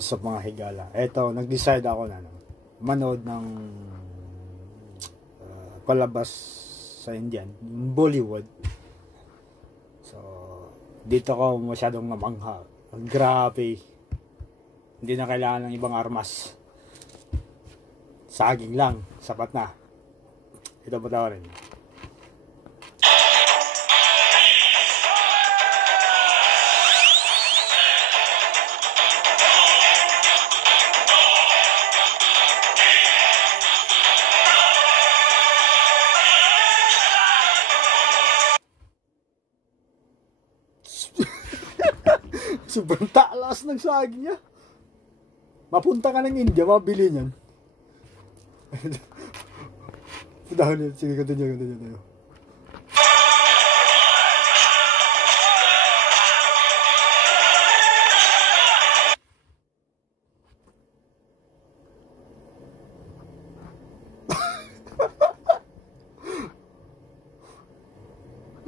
Sa mga higala. Eto, nag-decide ako na manood ng palabas sa Indian, Bollywood. So, dito ko masyadong namangha. Grabe. Hindi na kailangan ng ibang armas. Saging lang, sapat na. Ito ba tayo rin? Sobrang talas ng saging niya. Mapunta ka ng India, mabili niyan. Sige, continue tayo.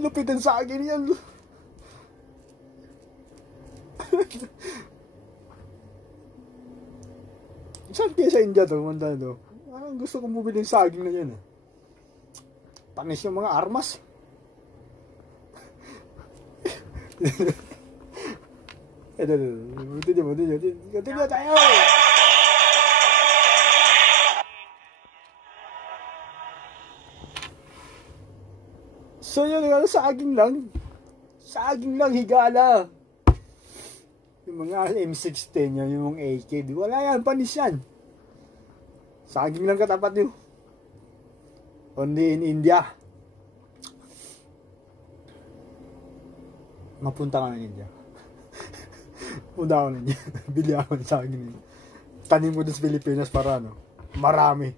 Lupit ang saging yan. Saan kaya sa India to? Gusto kong bumili ng saging na yan. Panis yung mga armas. Continue tayo. So yun, saging lang, higala. Yung mga M16 yan, yung AK, wala yan, panis yan. Saging lang katapat nyo. Only in India. Mapunta ka ng India. Punta ako ng India. Bili ako ng saging. Tanim mo din sa Pilipinas para marami.